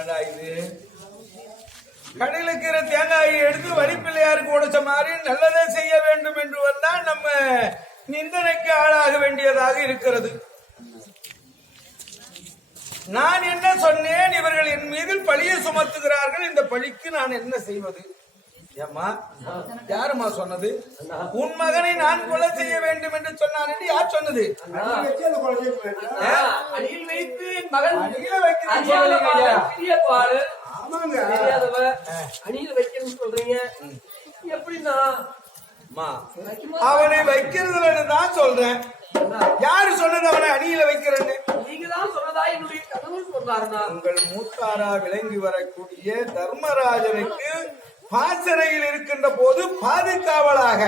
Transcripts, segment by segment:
என்னடா இது? கடையில் இருக்கிற தேங்காயை எடுத்து வழிப்பிள்ளையாருக்கு உடைச்ச மாதிரி நல்லதே செய்ய வேண்டும் என்று வந்தால் நம்ம நிந்தனைக்கு ஆளாக வேண்டியதாக இருக்கிறது. நான் என்ன சொன்னேன்? இவர்கள் என் மீது பழியை சுமத்துகிறார்கள். இந்த பழிக்கு நான் என்ன செய்வது? ஏம்மா, யாருமா சொன்னது? உன் மகனை நான் கொலை செய்ய வேண்டும் என்று சொன்னான் என்று யார் சொன்னது? அடியில் வைத்து மகன் அடியில் வைக்கிறேன் அணியில் வைக்கணும்னு சொல்றீங்க. எப்படின்னா அவனை வைக்கிறதுல தான் சொல்றேன். யாரு சொன்னது அவனை அணியில வைக்கிறேன்னு? நீங்க தான் சொன்னதா என்னுடைய கணவர் சொன்னாருன்னா. உங்கள் மூத்தாரா விளங்கி வரக்கூடிய தர்மராஜனுக்கு பாசறையில் இருக்கின்ற போது பாதுகாவலாக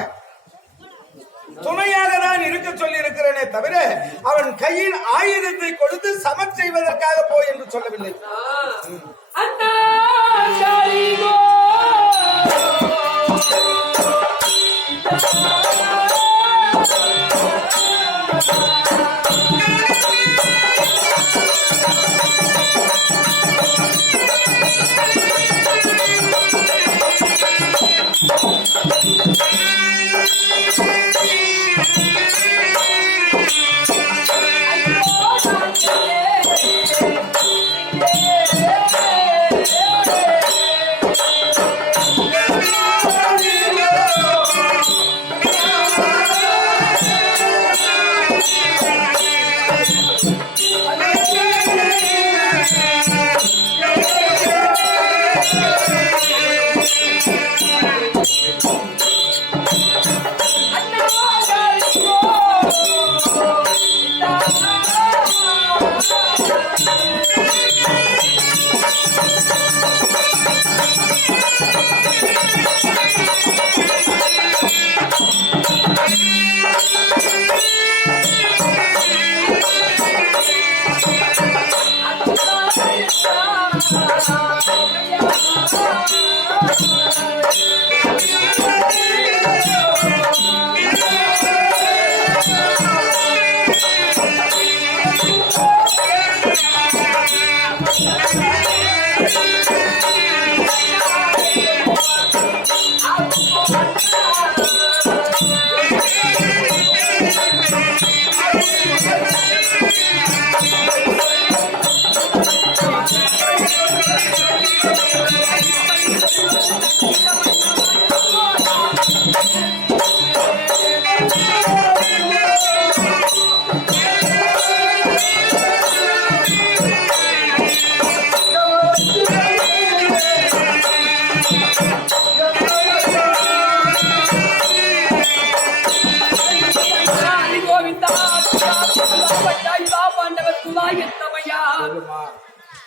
துணையாக தான் இருக்க சொல்லி இருக்கிறேனே தவிர அவன் கையில் ஆயுதத்தை கொடுத்து சமர் செய்வதற்காக போய் என்று சொல்லவில்லை. அண்ணா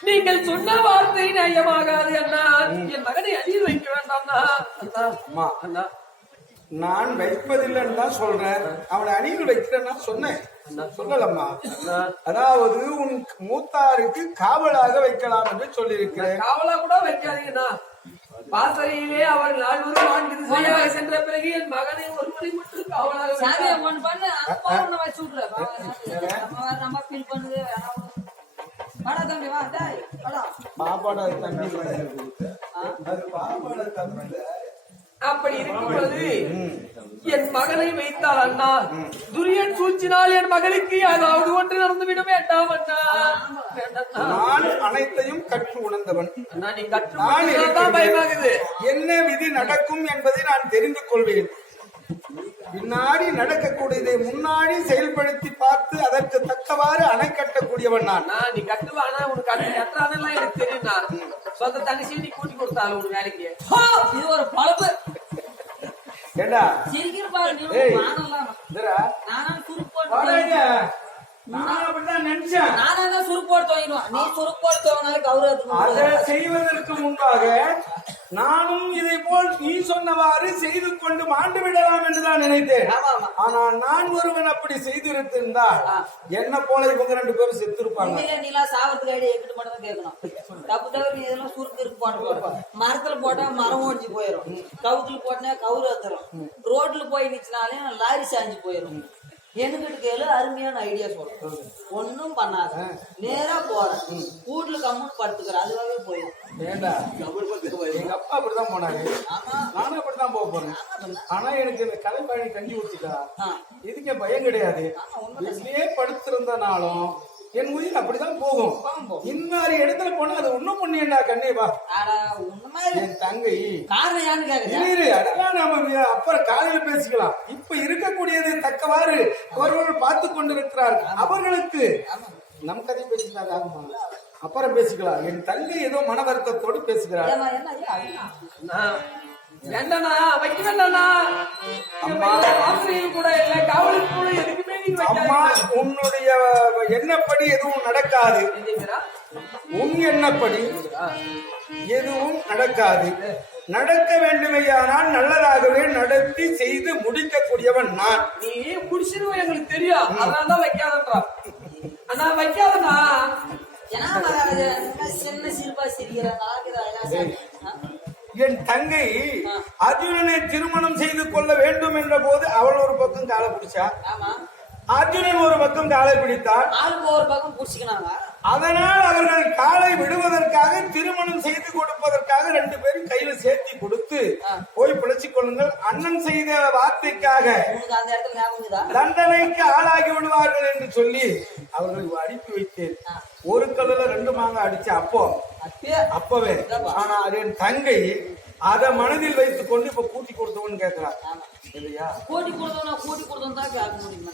நீங்கள் சொன்ன வார்த்தை நியாயமாகாது அண்ணா. என் மகனை அடியில் வைக்க வேண்டாம் அண்ணா. நான் வைப்பதில்லைன்னு தான் சொல்றேன். அவனை அணியில் வைக்கிறேன்னா சொன்னேன், சொல்லலம்மா. அதாவது உன் மூத்தாருக்கு காவலாக வைக்கலாம் என்று சொல்லியிருக்கிறேன். காவலா கூட வைக்காதீங்கண்ணா. பாசறையிலே அவர் 4 சென்ற பிறகு என் மகனை ஒரு மணி மட்டும் காவலாக அப்படி இருக்கும் பொழுது என் மகனை வைத்தால் அண்ணா, துரியன் சூழ்ச்சினால் என் மகளுக்கு ஏதாவது ஒன்று நடந்துவிட வேண்டாம் அண்ணா. நான் அனைத்தையும் கற்று உணர்ந்தவன். நீ கற்று பயமாகுது. என்ன விதி நடக்கும் என்பதை நான் தெரிந்து கொள்வேன். பின்னாடி நடக்கக்கூடியதை முன்னாடி செயல்படுத்தி பார்த்து அதற்கு தக்கவாறு அணை கட்டக்கூடியவன் நான். நீ கட்டுவானா? உனக்கு கட்டுறானெல்லாம் எனக்கு தெரியும். சொந்த தங்கச்சி நீ கூட்டி கொடுத்தாலும் உனக்கு வேலைக்கு இது ஒரு பழப்பு. ஏண்டா செய்வதற்கு முன்பாக நானும் இதை போல் நீ சொன்னவாறு செய்து கொண்டு மாண்டு விடலாம் என்றுதான் நினைத்தேன். ஆனால் நான் ஒருவன் அப்படி செய்திருந்தால் என்ன போல இவங்க 2 பேரும் செத்துருப்பாங்க. மரத்துல போட்டா மரம் ஓடிச்சு போயிடும், கவுத்துல போட்டா கவுரு ஏத்துறோம், ரோட்ல போய் நிச்சுனாலே லாரி சாஞ்சு போயிடும். என்கிட்ட கேளு, அருமையான ஐடியா சொல்றேன். ஒண்ணும் பண்ணாத, நேரா போற வீட்டுல கம்முன்னு படுத்துக்கிற, அதுவாகவே போயிடும். ஏண்டா எங்க அப்பா அப்படிதான் போனாரு, ஆமா நானும் அப்படித்தான் போக போறேன். ஆனா எனக்கு இந்த கலைப்பாணி கஞ்சி ஊத்திட்டா ஆ. இதுக்கே பயம் கிடையாது. வீட்லயே படுத்திருந்தனாலும் என் உயிர் அப்படிதான் போகும். இன்னாரி இடத்துல போனா அது ஒண்ணும் பண்ணியண்டா கண்ணேவா. ஆடா உண்மை என் தங்கை காரணம் யான்னு கேக்குறேன். இரு, அதெல்லாம் நாம அப்புறம் காலையில பேசிக்கலாம். இப்ப இருக்கக்கூடியது தக்கவாறு அவர்கள் பார்த்து கொண்டிருக்கிறார்கள். அவர்களுக்கு நம் கதை பேசினார் ஆகுமா, அப்புறம் பேசிக்கலாம். என் தங்கை ஏதோ மன வருத்தத்தோடு பேசுகிறார். ஏம்மா, என்ன ஐயா, ஐயா? வேண்டாண்ணா, வைக்க வேண்டாண்ணா. ஆசிரியர் கூட இல்ல, காவலுக்கு கூட எதுக்குமே நீங்க அம்மா, உன்னுடைய எண்ணப்படி எதுவும் நடக்காது. உன் எண்ணப்படி எதுவும் நடக்காது. நடக்க வேண்டுமையானால் நல்லதாகவே நடத்தி செய்து முடிக்கக்கூடியவன் நான். நீ குடிச்சிருவ எங்களுக்கு தெரியும், அதனாலதான் வைக்காதன்றா. அண்ணா வைக்காதண்ணா. ஏன்னா மகாராஜா, சின்ன சிரிப்பா சிரிக்கிறாங்க. என் தங்கை அர்ஜுனனை திருமணம் செய்து கொள்ள வேண்டும் என்ற போது அவள் ஒரு பக்கம் காலை பிடிச்சா, ஆமா, அர்ஜுனன் ஒரு பக்கம் காலை பிடித்தார். ஆளுக்கு ஒரு பக்கம் புடிச்சுக்கினாங்க. அதனால் அவர்கள் காலை விடுவதற்காக திருமணம் செய்து கொடுப்பதற்காக 2 பேரும் கையில சேர்த்தி கொடுத்து போய் பிழைச்சிக் கொள்ளுங்கள், அண்ணன் செய்த வார்த்தைக்காக உனக்கு அந்த இடத்துல ஞாபகம் தண்டனைக்கு ஆளாகி விடுவார்கள் என்று சொல்லி அவர்களை அனுப்பி வைத்தேன். ஒரு கல்லுல 2 மாங்காய் அடிச்ச அப்பவே. ஆனா என் தங்கை அதை மனதில் வைத்துக் கொண்டு இப்ப கூட்டி கொடுத்தவன்னு கேட்கிறான் இல்லையா? கூட்டி கொடுத்தோம் தான் கேட்க முடியுமா?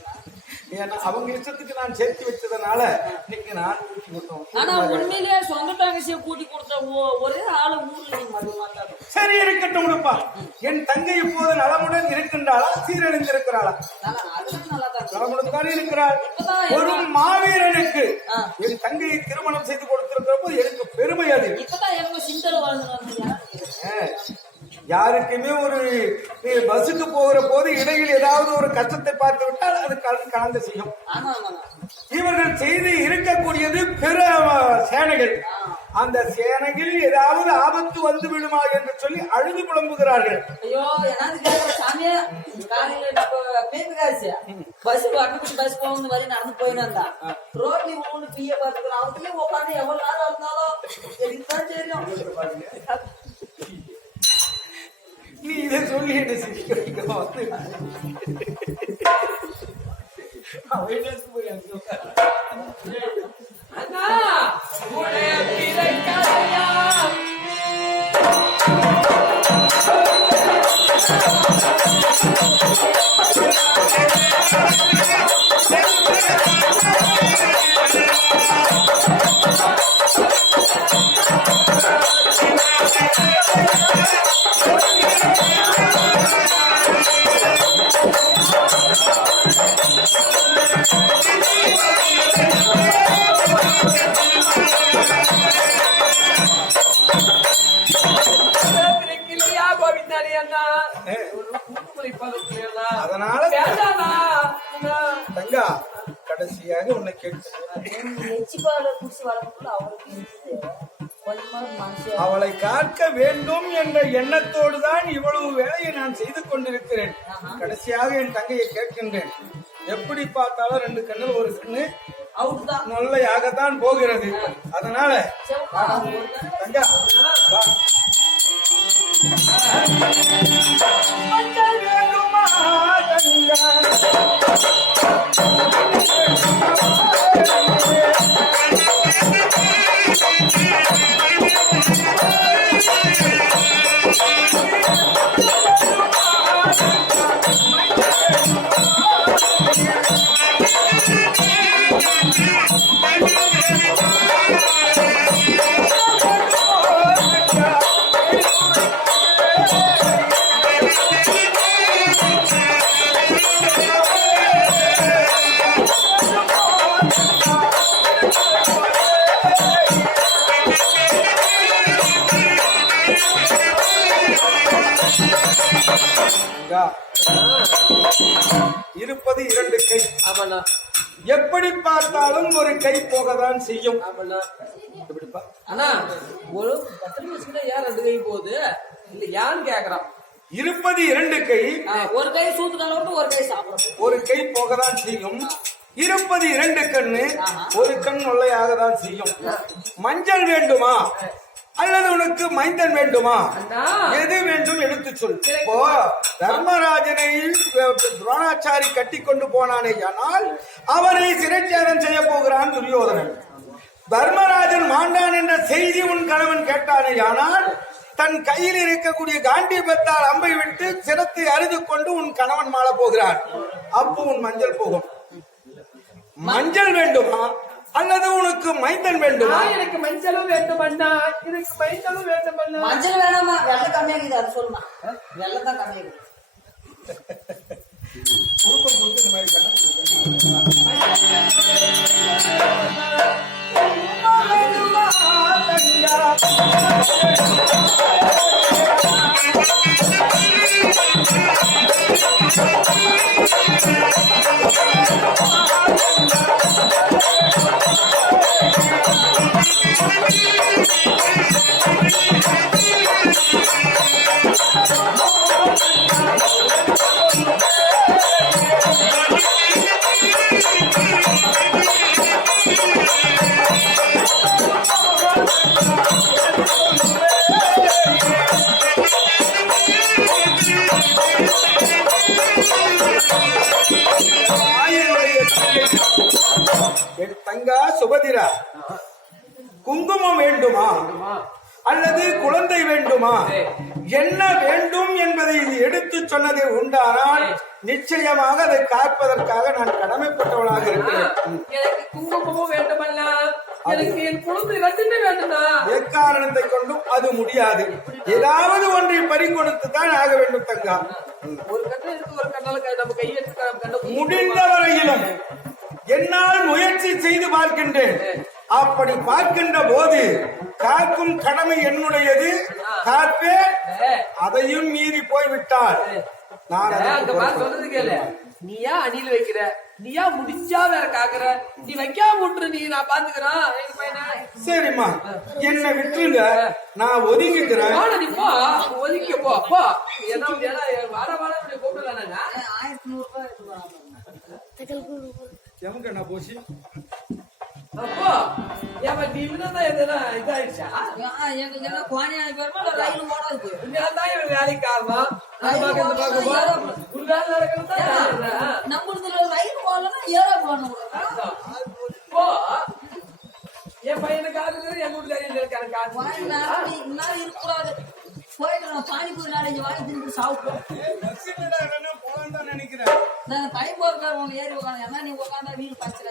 ஏன்னா அவங்க இஷ்டத்துக்கு நான் சேர்த்து வச்சதுனால இன்னைக்கு நான் கூட்டி கொடுத்தோம். ஆனா உண்மையிலேயே சொந்த தங்கச்சியை கூட்டி கொடுத்த ஒரே ஆளு ஊர்ல நீங்க மாட்டாங்க. சரி, இருக்கட்டும் விடுப்பா. என் தங்கை இப்போது நலமுடன் இருக்கின்றாளா, சீரழிந்திருக்கிறாளா? நலமுடன் தான் இருக்கிறாள். ஒரு மாவீரனுக்கு என் தங்கையை திருமணம் செய்து கொடுத்திருக்கிற போது எனக்கு பெருமை. அது இப்பதான் எனக்கு சிந்தனை வாழ்ந்து யாருக்குமே ஒரு பஸ்ஸுக்கு போகிற போது இடையில் ஏதாவது ஒரு கஷ்டத்தை பார்த்து விட்டால் அது கலந்து செய்யும். இவர்கள் செய்து இருக்கக்கூடியது பிற சேனைகள். அந்த சேனையில் ஏதாவது ஆபத்து வந்து விடுமா என்று சொல்லி அழுது புலம்புகிறார்கள். ஐயோ, என்ன சாமியா, காலையில நம்ம பேசுகாச்சு பஸ் பஸ் போகணும் வரி நடந்து போயினா ரோட்லி ஒண்ணு பிய பாத்துக்கிறோம். அவங்களே உட்காந்து எவ்வளவு நேரம் இருந்தாலும் எனக்குதான் தெரியும். நீ இதை சொல்லி என்ன சிரிக்க வைக்கணும் வந்து அண்ணா உடைய பிறக்காதையா அதனால தங்கா கடைசியாக உன்னை அவளை காக்க வேண்டும் என்ற எண்ணத்தோடு தான் இவ்வளவு வேலையை நான் செய்து கொண்டிருக்கிறேன். கடைசியாக என் தங்கையை கேட்கின்றேன். எப்படி பார்த்தாலும் 2 கண்ணில் ஒரு கண்ணு நொல்லையாகத்தான் போகிறது. அதனால தங்கா வா. இருப்பது 2 கை. ஆமாண்ணா, எப்படி பார்த்தாலும் ஒரு கை போகத்தான் செய்யும். ஆமாண்ணா. எப்படிப்பா அண்ணா, ஒரு 10 நிமிஷம் ஏன் 2 கை போகுது இல்ல யான்னு கேக்குறான். இருப்பது 2 கை, ஒரு கை சூத்துக்கால விட்டு ஒரு கை சாப்பிடும். ஒரு கை போகதான் செய்யும். இருப்பது 2 கண்ணு, ஒரு கண் நொல்லையாக தான் செய்யும். மஞ்சள் வேண்டுமா அல்லது உனக்கு மைந்தன் வேண்டுமா? எது வேண்டும் எடுத்து சொல். இப்போ தர்மராஜனை துரோணாச்சாரி கட்டி கொண்டு போனானே ஆனால் அவனை சிறைச்சேதம் செய்ய போகிறான் துரியோதனன். தர்மராஜன் மாண்டான் என்ற செய்தி உன் கணவன் கேட்டானே ஆனால் தன் கையில் இருக்கக்கூடிய காண்டீபத்தால் அம்பை விட்டு சிரத்தை அறுது கொண்டு உன் கணவன் மாள போகிறான். அப்போ உன் மஞ்சள் போகும். மஞ்சள் வேண்டுமா அல்லது உனக்கு மைந்தன் வேண்டுமா? எனக்கு மஞ்சளும் வேண்டும் அண்ணா, எனக்கு மைந்தனும் வேண்டும் அண்ணா. மஞ்சள் வேணாமா? வெள்ளம் கம்மியாகுது, அது சொல்லுமா? வெள்ளம் தான் கம்மியாகுது. தங்கா சுபதிரா, குங்குமம் வேண்டுமா அல்லது குழந்தை வேண்டுமா? என்ன வேண்டும் என்பதை எடுத்து சொன்னதை உண்டானால் நிச்சயமாக அதை காப்பதற்காக நான் கடமைப்பட்டவளாக இருக்கிறேன். எனக்கு குங்குமமும் வேண்டுமல்ல, எனக்கு என் குழந்தை ரெண்டுமே வேண்டுமா? எக்காரணத்தை கொண்டும் அது முடியாது. ஏதாவது ஒன்றை பறி கொடுத்து தான் ஆக வேண்டும் தங்கா. ஒரு கண்ணு இருக்கு, ஒரு கண்ணால நம்ம கையெழுத்து முடிந்த வரையிலும் என்னால் முயற்சி செய்து பார்க்கின்றேன். அப்படி பார்க்கின்ற போது காக்கும் கடமை என்னுடையது, காப்பேன். அதையும் மீறி போய்விட்டால் நான் சொல்றது கேளு. நீயா அணில் வைக்கிற, நீயா முடிஞ்சா வேற காக்குற, நீ வைக்காம விட்டுரு, நீ நான் பாத்துக்கிறேன் எங்க பையனா. சரிம்மா, என்ன விட்டுருங்க, நான் ஒதுக்கிக்கிறேன். நீ போ, ஒதுக்க போ போ. என்ன வார வாரம் கூப்பிடலாங்க. 1100 ரூபாய் எமக்கு என்ன போச்சு? அப்போ நீ எதனா இதாயிடுச்சா? எங்க கோணி ஆயிப்பா ரயில் ஓடாது போய் வேலைக்கு காரணம் நம்மளுக்கு ரயில் போகலன்னா ஏற போகணும். என் பையனுக்கு ஆகுது, என் வீட்டுக்காரி இருக்கக்கூடாது. போயிட்டு நான் பானிபூரி நாளைக்கு வாங்கி தின்னு சாப்பிட்டோம். நினைக்கிறேன் நான் கை போறக்கார உங்க ஏறி உட்காந்து ஏன்னா நீ உட்காந்தா வீடு பச்சை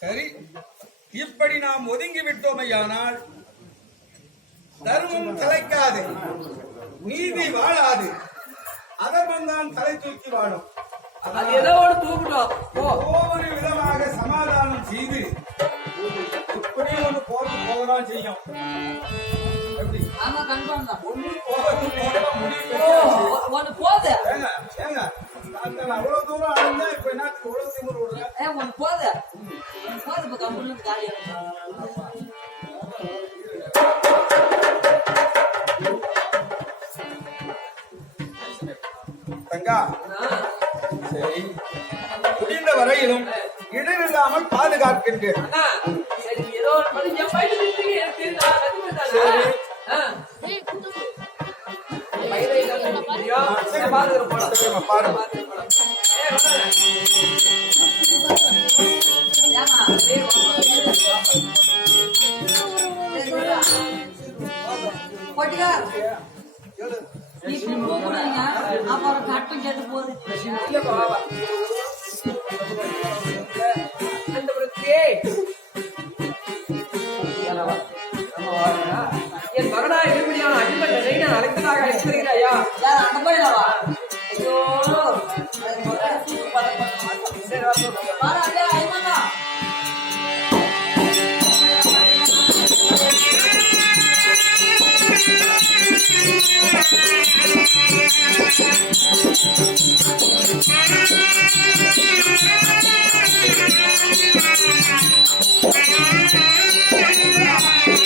சரி. இப்படி நாம் ஒதுங்கி விட்டோமையானால் தர்மம் தலைக்காது, நீதி வாழாது, அதர்மம் தான் தலை தூக்கி வாழும். அது ஏதோ ஒரு தூக்கிட்டோம். ஒவ்வொரு விதமாக சமாதானம் செய்து இப்படி ஒன்று போகதான் செய்யும். ஆமா கன்ஃபார்ம் தான். ஒண்ணு போக முடியும். போது ஏங்க அவ்வளவு தூரம் அடைந்தா இப்ப என்ன இவ்வளவு திமுரு விடுறேன். ஒன்னு போது இப்ப கம்பெனி காலியா தங்கா. சரி, முடிந்த வரையிலும் இடையில்லாமல் பாதுகாக்கின்றேன். அப்புறம் கட்டும் கேட்டு போகுது. என் மகனா எப்படியான அடிப்படை நான் அழைத்ததாக அழைத்திருக்கிறாயா? அந்த போயிடவா? Thank you.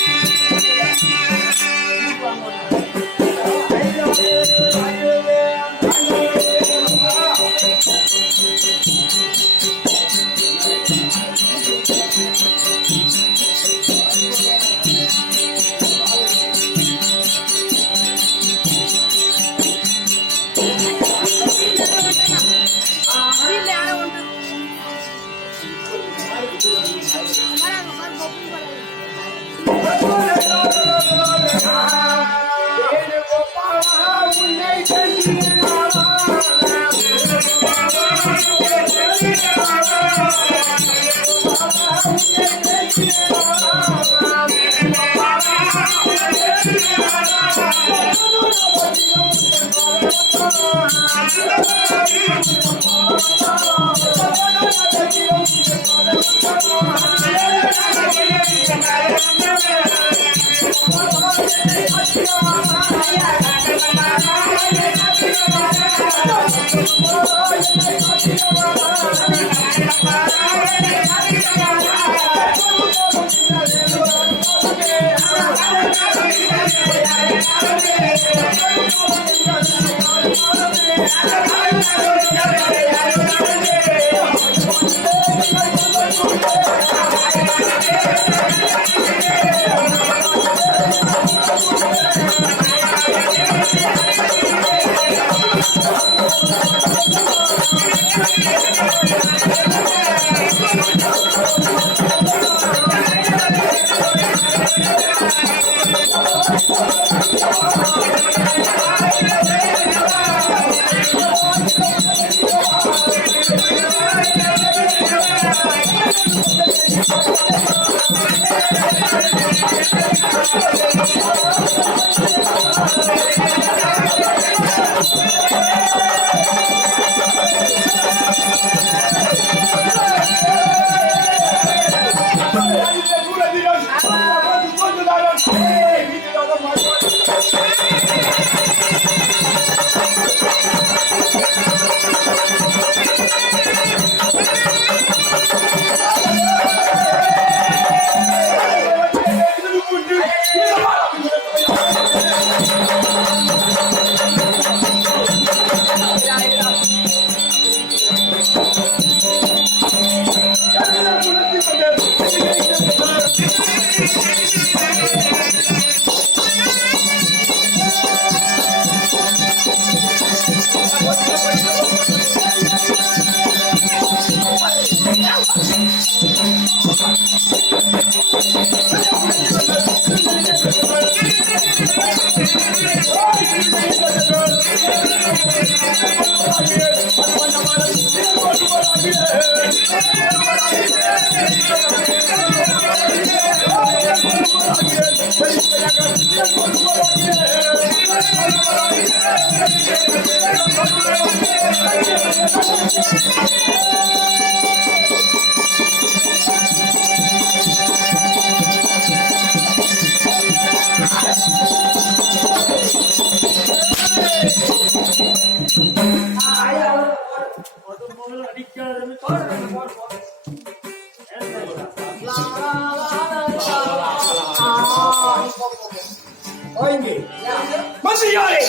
மந்திரியாரே,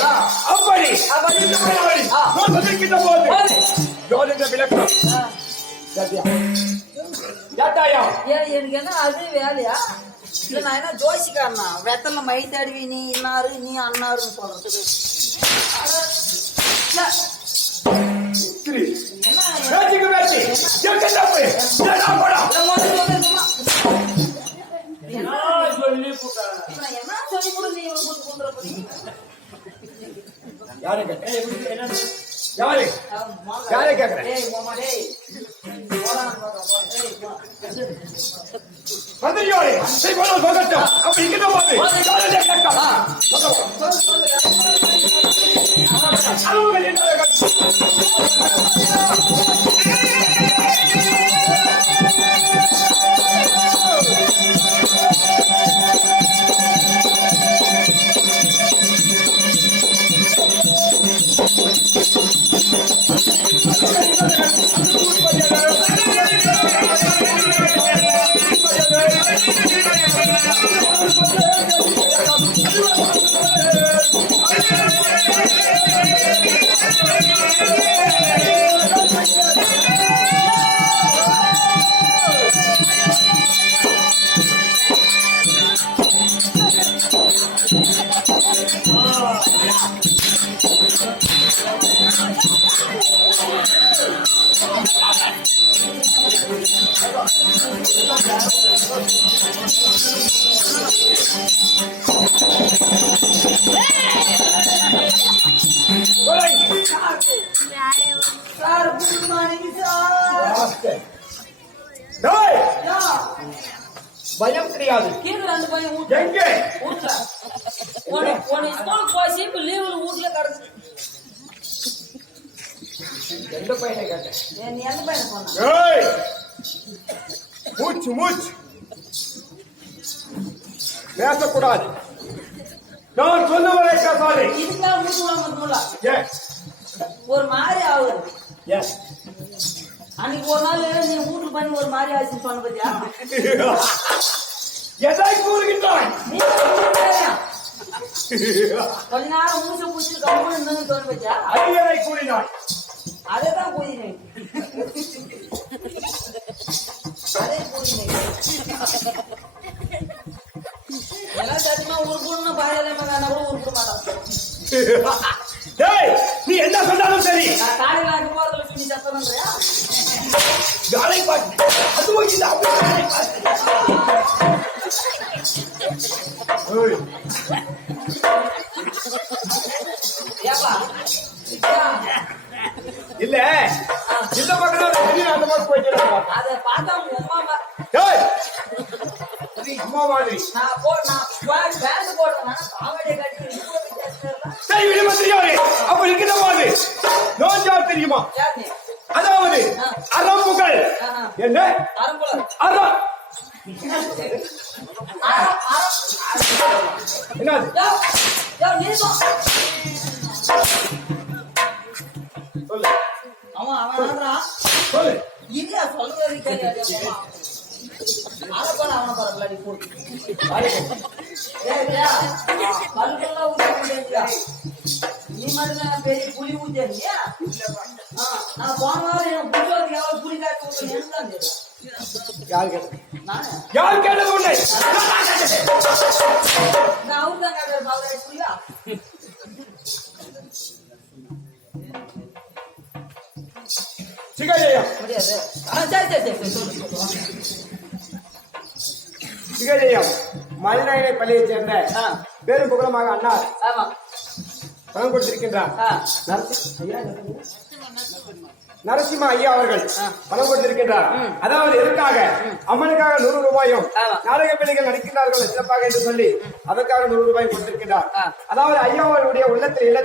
அப்படி கிட்ட போது ஜோதிட விளக்கம் எனக்கு என்ன அது வேலையா இல்ல நான் என்ன ஜோசிக்காரனா வெத்தல மை தடவி நீ இன்னாரு நீ அண்ணாருன்னு சொல்றதுக்கு என்ன சொல்லி கொடு நீ யாரு யாரே கேக்குறேன் மந்திரியோரே அப்படி இங்கிட்ட சார் குட் மார்னிங் சார். டேய், யா பயம் கிடையாது. கீழ ரெண்டு பையன் வீட்ல எங்கே? வீட்ல உன ஸ்கூலுக்கு போய் இப்ப லீவுல வீட்ல கிடக்குது. எந்த பையனை கேட்டேன்? நீ எந்த பையன் போனா? ஏய், மூச்சு மூச்சு பேசக்கூடாது. நான் சொன்னவரை பேசாதே. இதுக்கெல்லாம் மூச்சுலாம் மட்டும்ல Yes, ஒரு மாதிரி ஆகுது. yes. அன்னைக்கு ஒரு நாள் நீ வீட்டுக்கு பண்ணி ஒரு மாதிரி ஆச்சுன்னு சொன்ன பத்தியா? எதை கூறுகின்றாய்? நீ கூப்பிடுறியா? கொஞ்ச நேரம் மூச்சை பூச்சிட்டு கம்முன்னு இருந்தேன்னு சொன்ன பத்தியா? அறியதை கூறினாய். அதேதான் கூறினேன். அதே கூறினேன். எல்லாம் சத்தியமா உருப்புன்னு பாயலாம வேணா கூட உருப்பிட மாட்டான். டேய், நீ என்ன சொன்னாலும் சரி. நான் காலையில அங்க போறதுல சொல்லி சத்தம்ன்றியா? வேலை பார்த்து அதுவும் இந்த அப்படியே வேலை பார்த்து. ஏய், ஏப்பா இல்ல இந்த பக்கம் திடீர்னு அந்த பக்கம் போயிட்டு அதை பார்த்தா உங்க அம்மா டேய், நீ அம்மா மாதிரி. நான் பேண்ட் போடுறேன் காமெடியை கட்டி சரி, விடுமா தெரியாது. அப்ப இருக்கிற மாதிரி நோஞ்சா தெரியுமா? அதாவது அறம்புகள் என்ன? அறம்புல அறம் என்னது? சொல்லு அவன் சொல்லு. இல்ல சொல்றது கேட்க அவனை பாரு பிள்ளாடி போட்டு பல்கெல்லாம் ஊற்றியா? நீ மட்டும் பெரிய புளி ஊற்றியா? நான் போன வாரம் என் புளியோருக்கு எவ்வளவு புளி காய்ச்சி ஊற்றணும் தான் யார் கேட்டது? நானு யார் கேட்டது உன்னை? நான் அவரு தான் கேட்கறேன் அவரு புரியா? சிகஜயம் முடியாது. சரி சொல்லு. சிகஜயம் மலைநாயனை பள்ளியைச் சேர்ந்த பேரும் புகழமாக அண்ணார் ஆமா பணம் கொடுத்திருக்கின்றார். நரசிம்ம ஐயா அவர்கள் பணம் கொடுத்திருக்கின்றார். அதாவது எதற்காக? அம்மனுக்காக 100 ரூபாயும் நாடக பிள்ளைகள் நடிக்கின்றார்கள் சிறப்பாக என்று சொல்லி அதற்காக 100 ரூபாய் கொடுத்திருக்கின்றார். அதாவது ஐயா அவர்களுடைய உள்ளத்தில் இல்ல